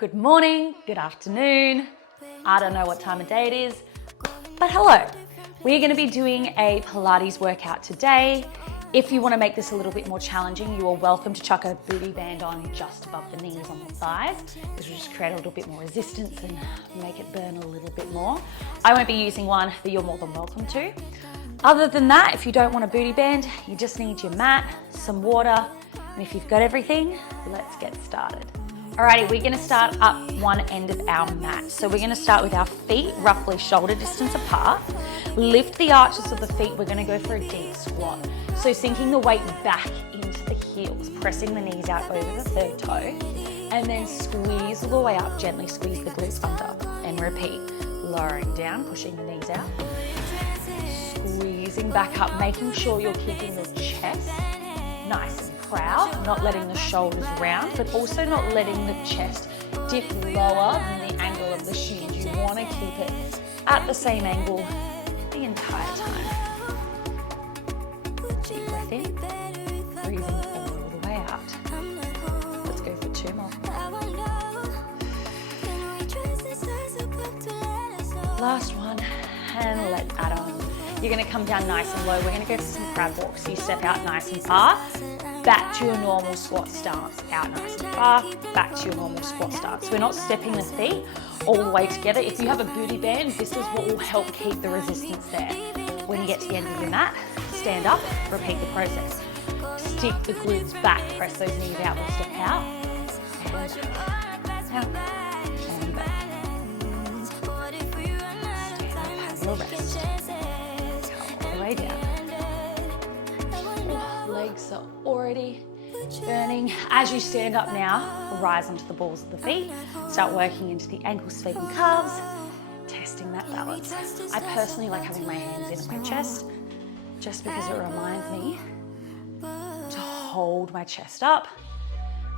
Good morning, good afternoon. I don't know what time of day it is, but hello. We're going to be doing a Pilates workout today. If you want to make this a little bit more challenging, you are welcome to chuck a booty band on just above the knees on the thighs. This will just create a little bit more resistance and make it burn a little bit more. I won't be using one, but you're more than welcome to. Other than that, if you don't want a booty band, you just need your mat, some water, and if you've got everything, let's get started. Alrighty, we're gonna start up one end of our mat. So we're gonna start with our feet roughly shoulder distance apart. Lift the arches of the feet, we're gonna go for a deep squat. So sinking the weight back into the heels, pressing the knees out over the third toe, and then squeeze all the way up, gently squeeze the glutes under, and repeat. Lowering down, pushing the knees out, squeezing back up, making sure you're keeping the chest nice and proud, not letting the shoulders round, but also not letting the chest dip lower than the angle of the shins. You want to keep it at the same angle the entire time. Deep breath in, breathing all the way out. Let's go for two more. Last one, and let's add on. You're going to come down nice and low. We're going to go for some crab walks. You step out nice and far, back to your normal squat stance. Out nice and far, back to your normal squat stance. We're not stepping the feet all the way together. If you have a booty band, this is what will help keep the resistance there. When you get to the end of your mat, stand up, repeat the process. Stick the glutes back, press those knees out, we'll step out, and out, and back. Stand up, have your rest. Way down. Legs are already burning. As you stand up now, rise onto the balls of the feet. Start working into the ankles, feet and calves, testing that balance. I personally like having my hands in my chest just because it reminds me to hold my chest up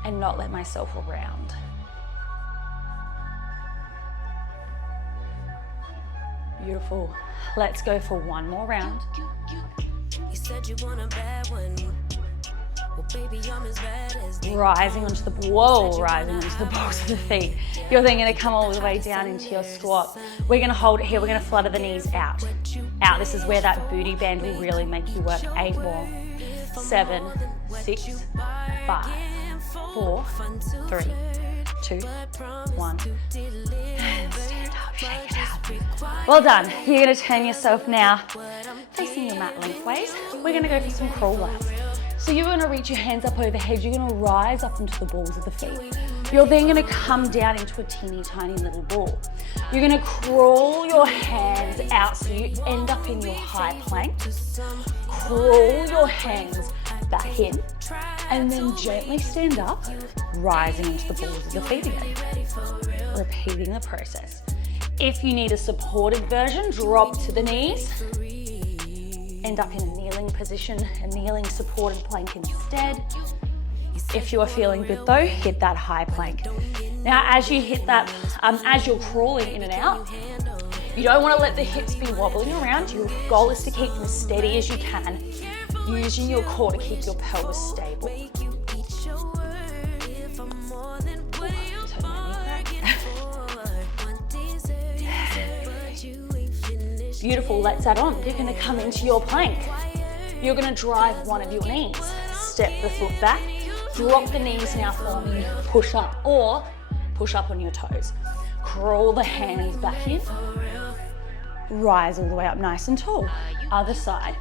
and not let myself round. Beautiful. Let's go for one more round. You said you want a bad one. Well, baby, I'm as bad as Rising onto the rising onto the balls of the feet. You're then going to come all the way down into your squat. We're going to hold it here. We're going to flutter the knees out. Out. This is where that booty band will really make you work. 8 more. 7, 6, 5, 4, 3, 2, 1. And stand up, shake it out. Well done. You're going to turn yourself now facing your mat lengthways. We're going to go for some crawl outs. So you're going to reach your hands up overhead. You're going to rise up into the balls of the feet. You're then going to come down into a teeny tiny little ball. You're going to crawl your hands out so you end up in your high plank. Crawl your hands back in and then gently stand up, rising into the balls of the feet again. Repeating the process. If you need a supported version, drop to the knees. End up in a kneeling position, a kneeling supported plank instead. If you are feeling good though, hit that high plank. Now as you hit that, as you're crawling in and out, you don't want to let the hips be wobbling around. Your goal is to keep them as steady as you can, using your core to keep your pelvis stable. Beautiful, let's add on. You're gonna come into your plank. You're gonna drive one of your knees. Step the foot back, drop the knees now forming push up or push up on your toes. Crawl the hands back in. Rise all the way up nice and tall. Other side.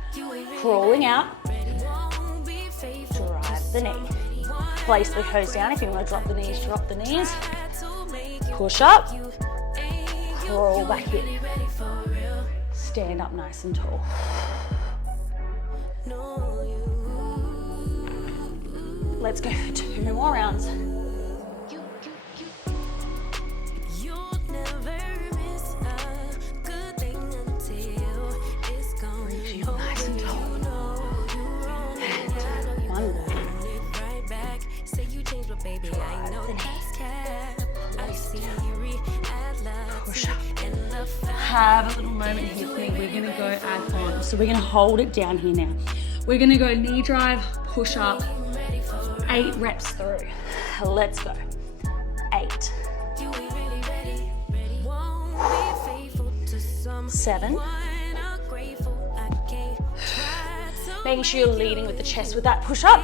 Crawling out. Drive the knee. Place the toes down. If you wanna drop the knees, drop the knees. Push up. Crawl back in. Stand up nice and tall. Let's go for 2 more rounds. Reaching up nice and tall. And one more. Drive the knees. Push up. Have a little moment here for me. We're going to go add on. So we're going to hold it down here now. We're going to go knee drive, push up, 8 reps through. Let's go. 8, 7. Making sure you're leading with the chest with that push up.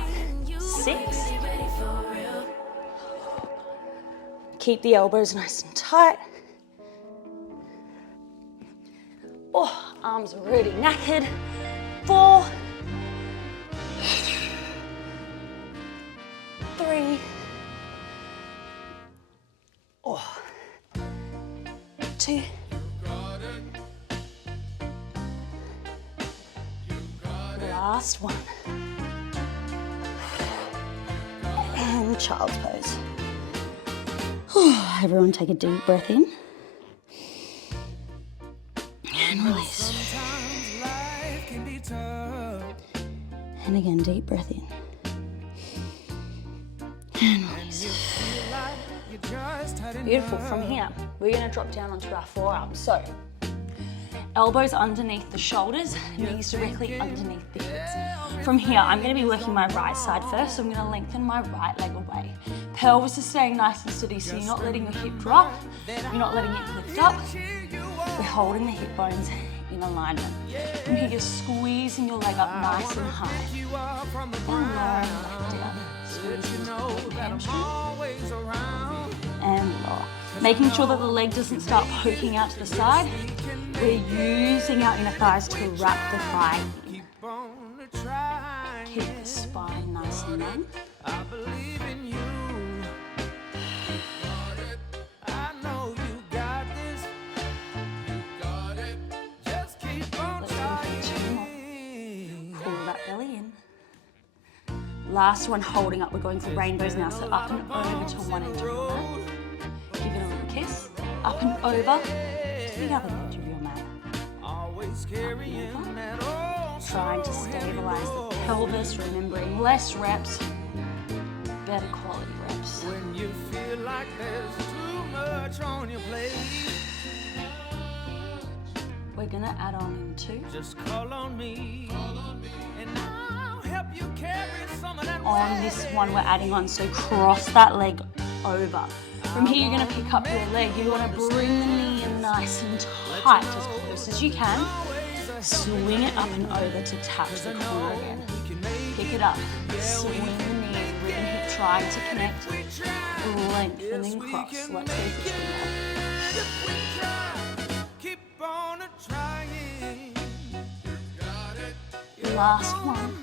6. Keep the elbows nice and tight. Oh, arms are already knackered. 4. 3. Oh. 2. Last one. And child's pose. Everyone take a deep breath in. And release. And again, deep breath in. And release. Beautiful. From here, we're going to drop down onto our forearms. So, elbows underneath the shoulders, knees directly underneath the hips. From here, I'm going to be working my right side first, so I'm going to lengthen my right leg away. Pelvis is staying nice and steady, so you're not letting your hip drop, you're not letting it lift up. We're holding the hip bones in alignment. From here, you're squeezing your leg up nice and high. And lowering back down. Squeezing the hamstring. And lower. Making sure that the leg doesn't start poking out to the side. We're using our inner thighs to wrap the thigh in. Keep the spine nice and long. I believe in you. I know you got this. You got it. Just keep on trying. Pull that belly in. Last one, holding up. We're going for rainbows now, so up and over to one edge of your mat. Give it a little kiss. Up and over to the other edge of your mat. Trying to stabilize the pelvis, remembering less reps, better quality reps. When you feel like there's too much on your plate, we're gonna add on in 2. Just call on me, and I'll help you carry some of that. On this one, we're adding on, so cross that leg over. From here, you're going to pick up your leg. You want to bring the knee in nice and tight, as close as you can. Swing it up and over to tap the corner again. Pick it up. Swing the knee, rib and hip, trying to connect. Lengthening cross. Let's go for 2 more. Last one.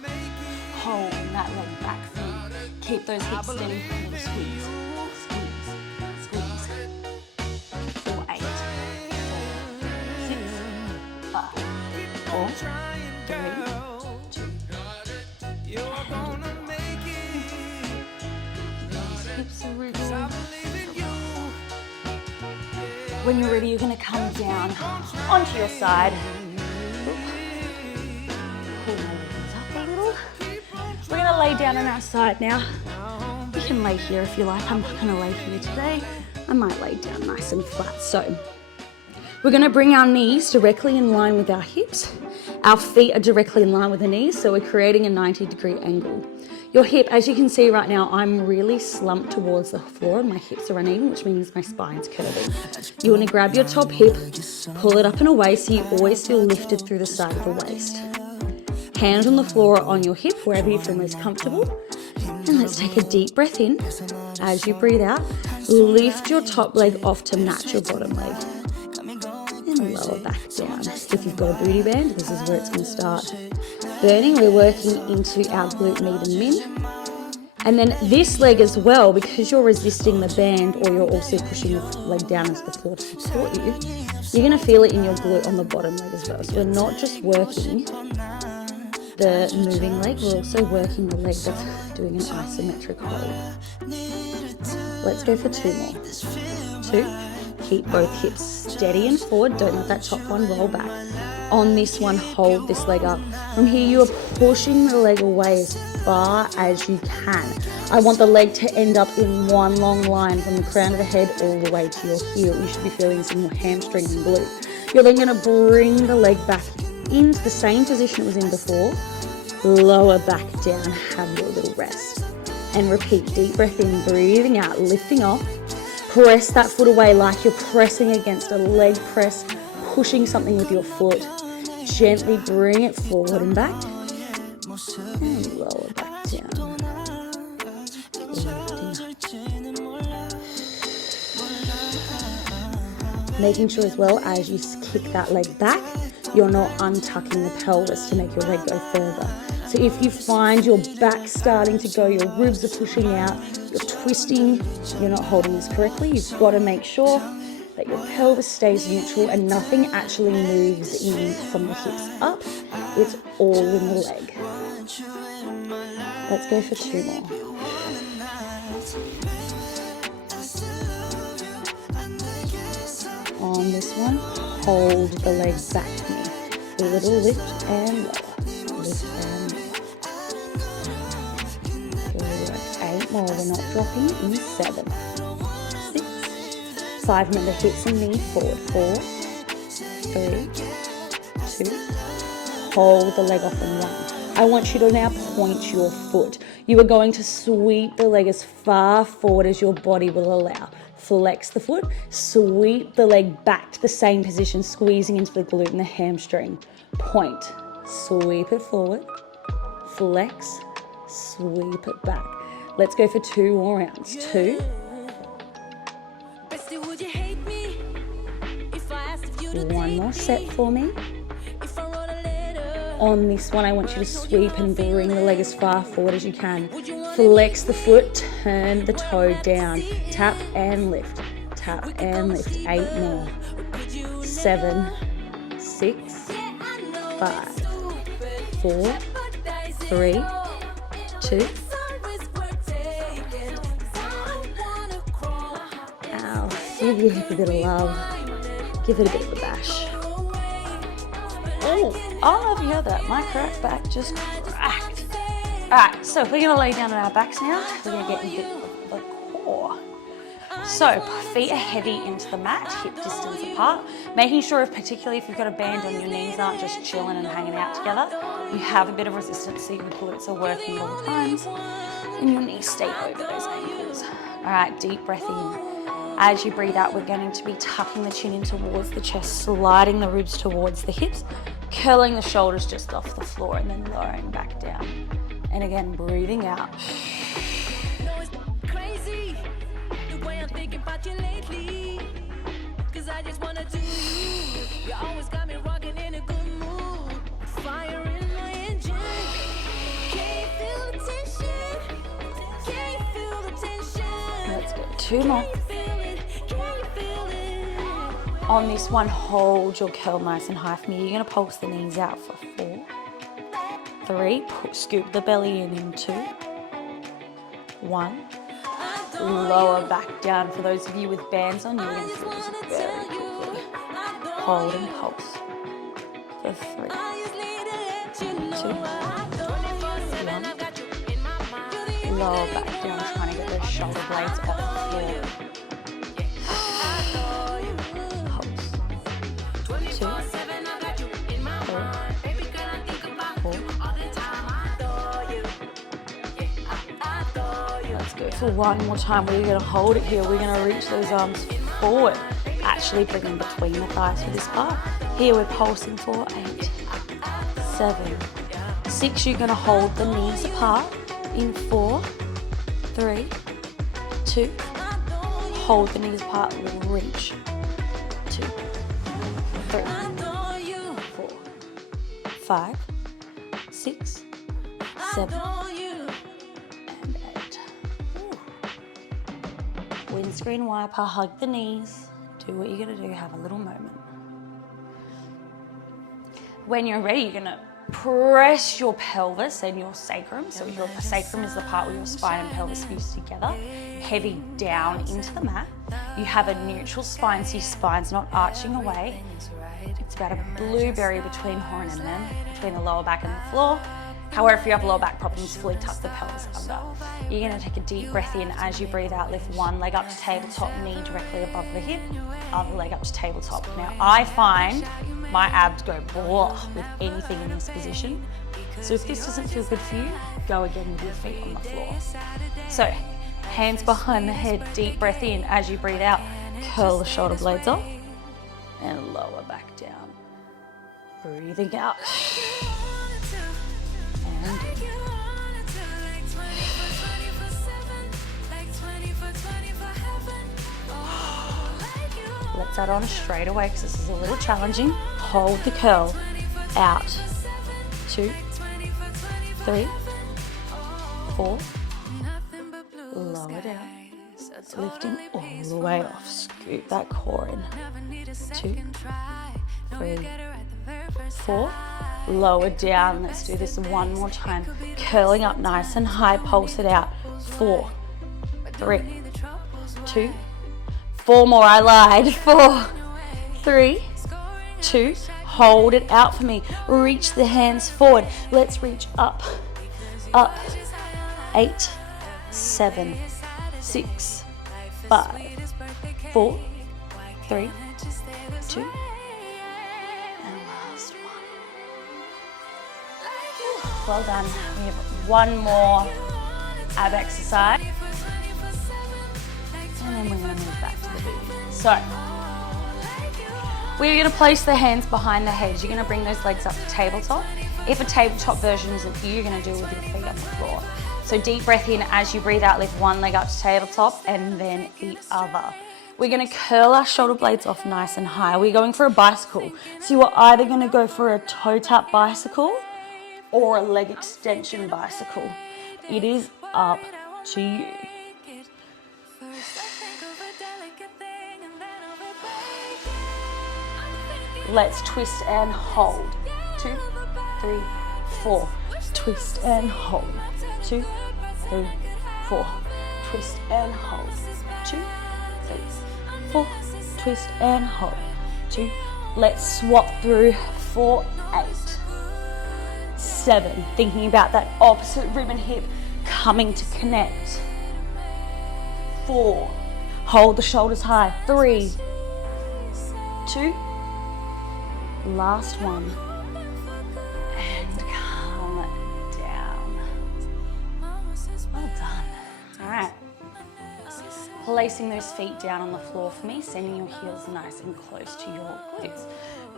Holding that leg back thin. Keep those hips steady for the squeeze. When you're ready, you're going to come down onto your side. Pull my legs up a little. We're going to lay down on our side now. You can lay here if you like. I'm not going to lay here today. I might lay down nice and flat. So we're going to bring our knees directly in line with our hips. Our feet are directly in line with the knees, so we're creating a 90-degree angle. Your hip, as you can see right now, I'm really slumped towards the floor and my hips are uneven, which means my spine's curving. You want to grab your top hip, pull it up and away so you always feel lifted through the side of the waist. Hand on the floor or on your hip, wherever you feel most comfortable. And let's take a deep breath in. As you breathe out, lift your top leg off to match your bottom leg. And lower back down. If you've got a booty band, this is where it's going to start burning. We're working into our glute med and min. And then this leg as well, because you're resisting the band or you're also pushing the leg down into the floor to support you, you're going to feel it in your glute on the bottom leg as well. So we're not just working the moving leg, we're also working the leg that's doing an isometric hold. Let's go for 2 more. 2. Keep both hips steady and forward. Don't let that top one roll back. On this one, hold this leg up. From here, you are pushing the leg away as far as you can. I want the leg to end up in one long line from the crown of the head all the way to your heel. You should be feeling some more hamstring and glute. You're then going to bring the leg back into the same position it was in before. Lower back down, have your little rest. And repeat, deep breath in, breathing out, lifting off. Press that foot away like you're pressing against a leg press. pushing something with your foot, gently bring it forward and back, and lower back down. Making sure as well as you kick that leg back, you're not untucking the pelvis to make your leg go further. So if you find your back starting to go, your ribs are pushing out, you're twisting, you're not holding this correctly, you've got to make sure that your pelvis stays neutral and nothing actually moves in from the hips up. It's all in the leg. Let's go for 2 more. On this one, hold the leg back to me. A little lift and lower. Lift and lower. Good. 8 more. We're not dropping. In 7, 6, 5. Remember, hips and knees forward. 4, 3, 2. Hold the leg off and 1. I want you to now point your foot. You are going to sweep the leg as far forward as your body will allow. Flex the foot, sweep the leg back to the same position, squeezing into the glute and the hamstring. Point, sweep it forward, flex, sweep it back. Let's go for 2 more rounds. 2. 1 more set for me. On this one, I want you to sweep and bring the leg as far forward as you can. Flex the foot, turn the toe down. Tap and lift. Tap and lift. 8 more. 7, 6, 5, 4, 3, 2. Ow. Give your hip a bit of love. Give it a bit of a bash. Oh, I don't know if you heard that. My crack back just cracked. Alright, so we're gonna lay down on our backs now. We're gonna get into the core. So, feet are heavy into the mat, hip distance apart. Making sure, particularly if you've got a band on, your knees aren't just chilling and hanging out together. You have a bit of resistance so your glutes are working all the times. And your knees stay over those ankles. Alright, deep breath in. As you breathe out, we're going to be tucking the chin in towards the chest, sliding the ribs towards the hips, curling the shoulders just off the floor and then lowering back down. And again, breathing out. Crazy the way I'm thinking about you lately, 'cause I just wanna do you. You always got me rocking in a good mood. Fire in my engine. Can you feel the tension? Can you feel the tension? Let's go. 2 more. Can you feel it? On this one, hold your curl nice and high for me. You're going to pulse the knees out for 4, 3, scoop the belly in 2, 1. Lower back down. For those of you with bands on, you're going to feel this very quickly. Hold and pulse for 3, 2, 1. Lower back down, trying to get those shoulder blades off the floor. Pulse. 2, 3, 4. Let's go for 1 more time. We're going to hold it here. We're going to reach those arms forward. Actually bring them between the thighs for this part. Here we're pulsing for 8, 7, 6. You're going to hold the knees apart in 4, 3, 2. Hold the knees apart. Reach. 2, 3, 4, 5, 6, 7, and 8. Windscreen wiper, hug the knees. Do what you're gonna do, have a little moment. When you're ready, you're gonna press your pelvis and your sacrum. So your sacrum is the part where your spine and pelvis fuse together. Heavy down into the mat. You have a neutral spine, so your spine's not arching away. It's about a blueberry between horn and then, between the lower back and the floor. However, if you have lower back problems, fully tuck the pelvis under. You're going to take a deep breath in. As you breathe out, lift one leg up to tabletop, knee directly above the hip, other leg up to tabletop. Now, I find my abs go blah with anything in this position. So if this doesn't feel good for you, go again with your feet on the floor. So, hands behind the head, deep breath in. As you breathe out, curl the shoulder blades off and lower back down. Breathing out. And let's add on straight away because this is a little challenging. Hold the curl out. 2, 3, 4. Lower down. Lifting all the way off. Scoop that core in. 2, 3, 4. Lower down. Let's do this one more time. Curling up nice and high. Pulse it out. 4, 3, 2, 4 more. I lied. 4, 3, 2. Hold it out for me. Reach the hands forward. Let's reach up. Up. 8, 7, 6, 5, 4, 3, 2, and last one. Well done. We have one more ab exercise. And then we're going to move back to the booty. So, we're going to place the hands behind the head. You're going to bring those legs up to tabletop. If a tabletop version isn't here, you're going to do it with your feet on the floor. So deep breath in as you breathe out, lift one leg up to tabletop and then the other. We're going to curl our shoulder blades off nice and high. We're going for a bicycle. So you're either going to go for a toe tap bicycle or a leg extension bicycle. It is up to you. Let's twist and hold. 2, 3, 4. Twist and hold. 2, 3, 4. Twist and hold. 2, 3, 4. Twist and hold. 2. Let's swap through for 8, 7. Thinking about that opposite rib and hip coming to connect. 4. Hold the shoulders high. 3, 2. Last one. And come down. Well done. All right. Placing those feet down on the floor for me, sending your heels nice and close to your glutes.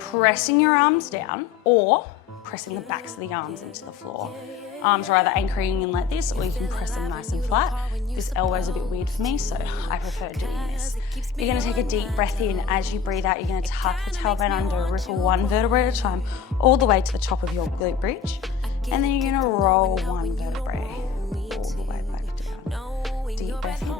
Pressing your arms down or pressing the backs of the arms into the floor. Arms are either anchoring in like this or you can press them nice and flat. This elbow's a bit weird for me, so I prefer doing this. You're going to take a deep breath in. As you breathe out, you're going to tuck the tailbone under, ripple one vertebrae at a time all the way to the top of your glute bridge. And then you're going to roll one vertebrae all the way back down. Deep breath in.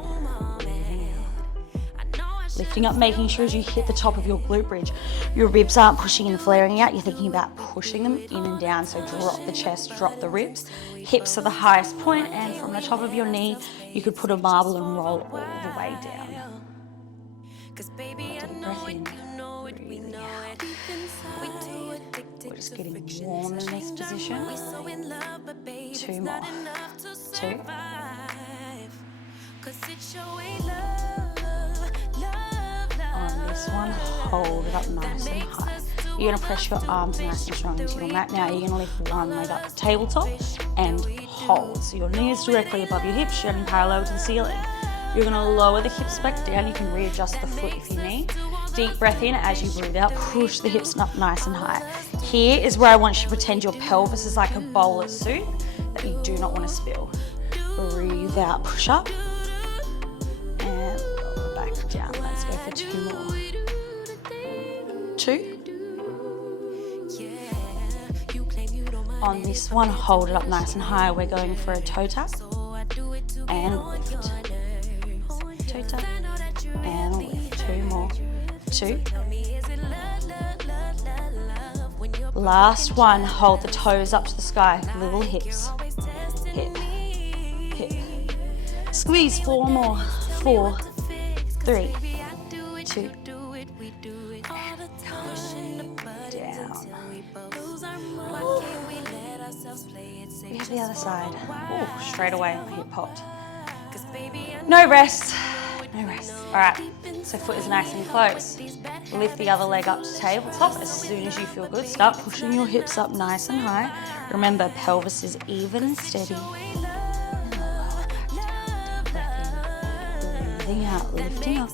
Lifting up, making sure as you hit the top of your glute bridge, your ribs aren't pushing and flaring out. You're thinking about pushing them in and down. So drop the chest, drop the ribs. Hips are the highest point, and from the top of your knee, you could put a marble and roll all the way down. Deep breath in, breathing out. We're just getting warm in this position. 2 more. 2. On this one, hold it up nice and high. You're going to press your arms nice and strong into your mat. Now you're going to lift one leg up to tabletop and hold. So your knee is directly above your hips, shooting parallel to the ceiling. You're going to lower the hips back down. You can readjust the foot if you need. Deep breath in. As you breathe out, push the hips up nice and high. Here is where I want you to pretend your pelvis is like a bowl of soup that you do not want to spill. Breathe out, push up. And lower back down. Let's go for 2 more. 2. On this one, hold it up nice and high. We're going for a toe tap and lift. Toe tap and lift. 2 more. 2. Last one, hold the toes up to the sky. Little hips. Hip. Hip. Squeeze. 4 more. 4, 3, 2. We have the other side. Ooh, straight away, my hip popped. No rest, no rest. All right, so foot is nice and close. Lift the other leg up to tabletop. As soon as you feel good, start pushing your hips up nice and high. Remember, pelvis is even and steady. Breathing out, lifting up.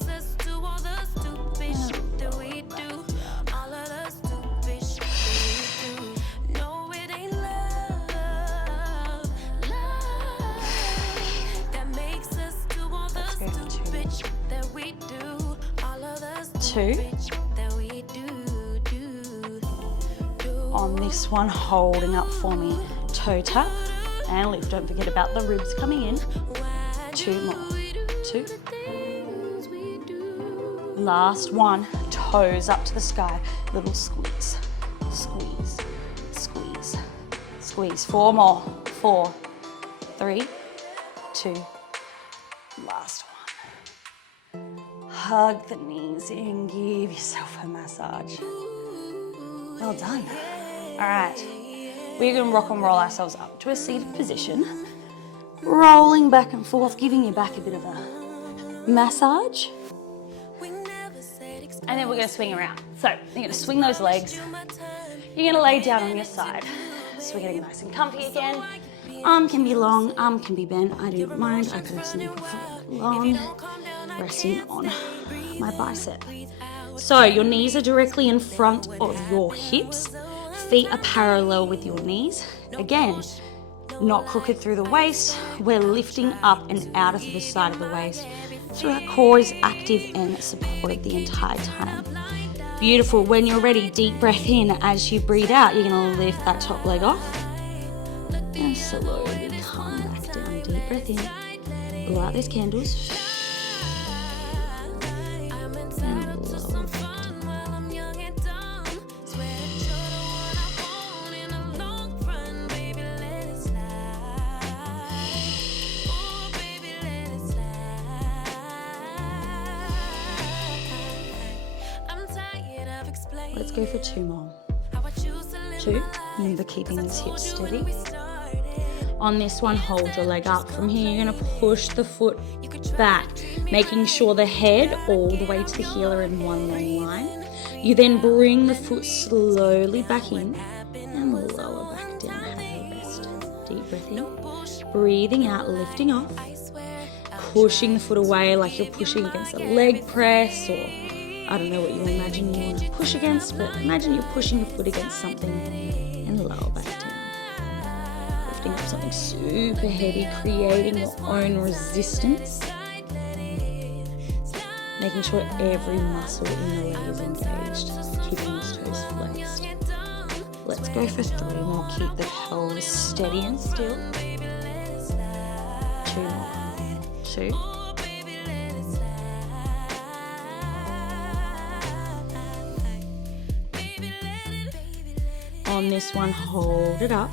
2. On this one, holding up for me, toe tap and lift. Don't forget about the ribs coming in. 2 more, 2. Last one, toes up to the sky, little squeeze, squeeze, squeeze, squeeze. 4 more, 4, 3, 2, last one. Hug the knees in, give yourself a massage. Well done. All right, we're gonna rock and roll ourselves up to a seated position, rolling back and forth, giving your back a bit of a massage. And then we're gonna swing around. So you're gonna swing those legs. You're gonna lay down on your side. So we're getting nice and comfy again. Arm can be long, arm can be bent. I don't mind, I personally prefer long. Resting on my bicep. So your knees are directly in front of your hips. Feet are parallel with your knees. Again, not crooked through the waist. We're lifting up and out of the side of the waist. So our core is active and supported the entire time. Beautiful. When you're ready, deep breath in. As you breathe out, you're going to lift that top leg off and slowly come back down. Deep breath in. Blow out those candles. Let's go for 2 more. 2. Remember keeping these hips steady. On this one, hold your leg up. From here, you're going to push the foot back, making sure the head all the way to the heel are in one long line. You then bring the foot slowly back in and lower back down. Have your best. Deep breath in. Breathing out, lifting off. Pushing the foot away like you're pushing against a leg press, or I don't know what you imagine you want to push against, but imagine you're pushing your foot against something and lower back down. Lifting up something super heavy, creating your own resistance. Making sure every muscle in the leg is engaged, keeping those toes flexed. Let's go for 3 more. Keep the pelvis steady and still. 2 more. 2. On this one, hold it up,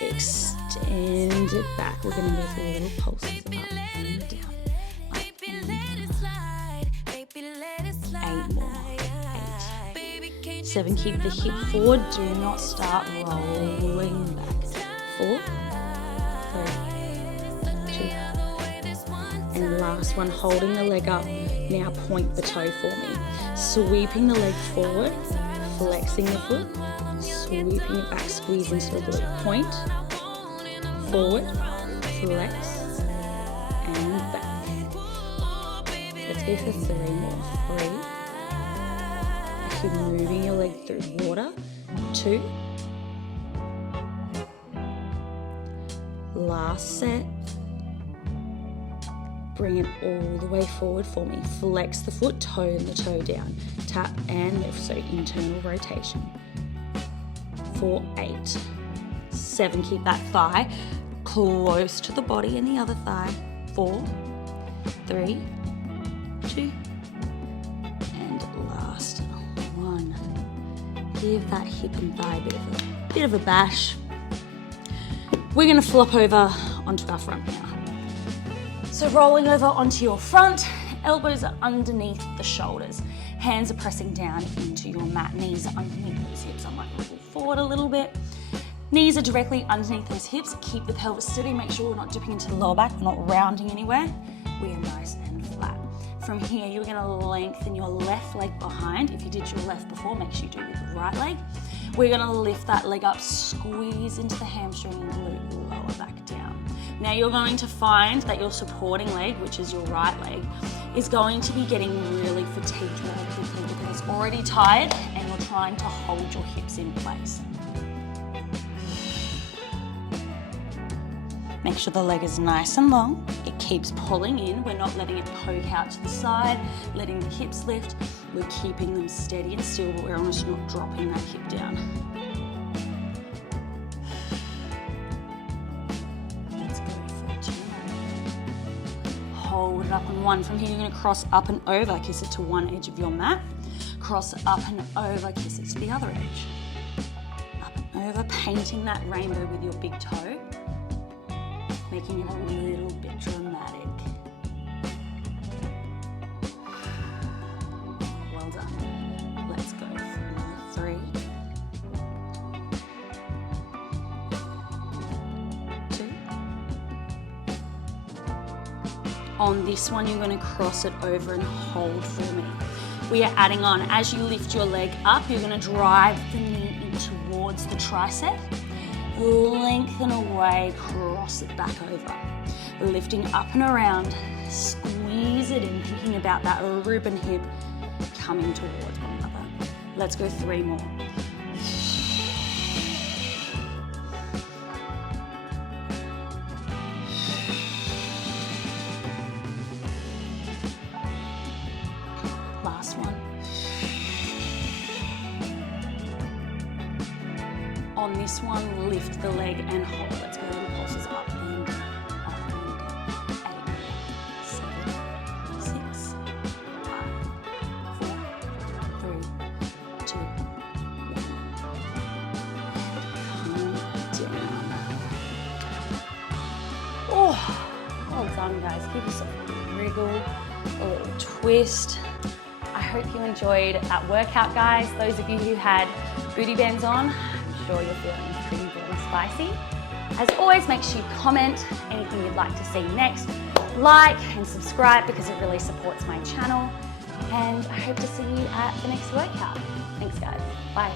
extend it back. We're going to go for little pulses up and down, up and down. 8 more, 8, 7, keep the hip forward, do not start rolling back. 4, 3, 2, and last one, holding the leg up. Now point the toe for me. Sweeping the leg forward, flexing the foot, sweeping it back, squeeze into the glute. Point, forward, flex, and back. Let's go for 3 more. 3. Keep moving your leg through water. 2. Last set. Bring it all the way forward for me. Flex the foot, toe the toe down. Tap and lift, so internal rotation. 4, 8, 7, keep that thigh close to the body and the other thigh. 4, 3, 2, and last 1. Give that hip and thigh a bit of a bash. We're going to flop over onto our front now. So rolling over onto your front, elbows are underneath the shoulders. Hands are pressing down into your mat. Knees are underneath those hips. I might move forward a little bit. Knees are directly underneath those hips. Keep the pelvis steady. Make sure we're not dipping into the lower back. We're not rounding anywhere. We are nice and flat. From here, you're going to lengthen your left leg behind. If you did your left before, make sure you do your right leg. We're going to lift that leg up, squeeze into the hamstring and glute, lower back down. Now you're going to find that your supporting leg, which is your right leg, is going to be getting really fatigued really quickly because it's already tired and you're trying to hold your hips in place. Make sure the leg is nice and long. It keeps pulling in. We're not letting it poke out to the side, letting the hips lift. We're keeping them steady and still, but we're almost not dropping that hip down. Let's go for 2 more. Hold it up on 1. From here, you're gonna cross up and over, kiss it to one edge of your mat. Cross up and over, kiss it to the other edge. Up and over, painting that rainbow with your big toe. Making it a little bit dramatic. Well done. Let's go for another 3, 2. On this one, you're going to cross it over and hold for me. We are adding on, as you lift your leg up, you're going to drive the knee in towards the tricep. Lengthen away, cross it back over. Lifting up and around, squeeze it in, thinking about that Reuben hip coming towards one another. Let's go 3 more. Last one. On this one, lift the leg and hold. Let's go little pulses up and 8, 7, 6, 5, 4, 3, 2, 1. Come down. Oh, well done, guys. Give yourself a wriggle, a little twist. I hope you enjoyed that workout, guys. Those of you who had booty bands on, sure you're feeling pretty good and spicy. As always, make sure you comment anything you'd like to see next, like and subscribe because it really supports my channel. And I hope to see you at the next workout. Thanks, guys. Bye.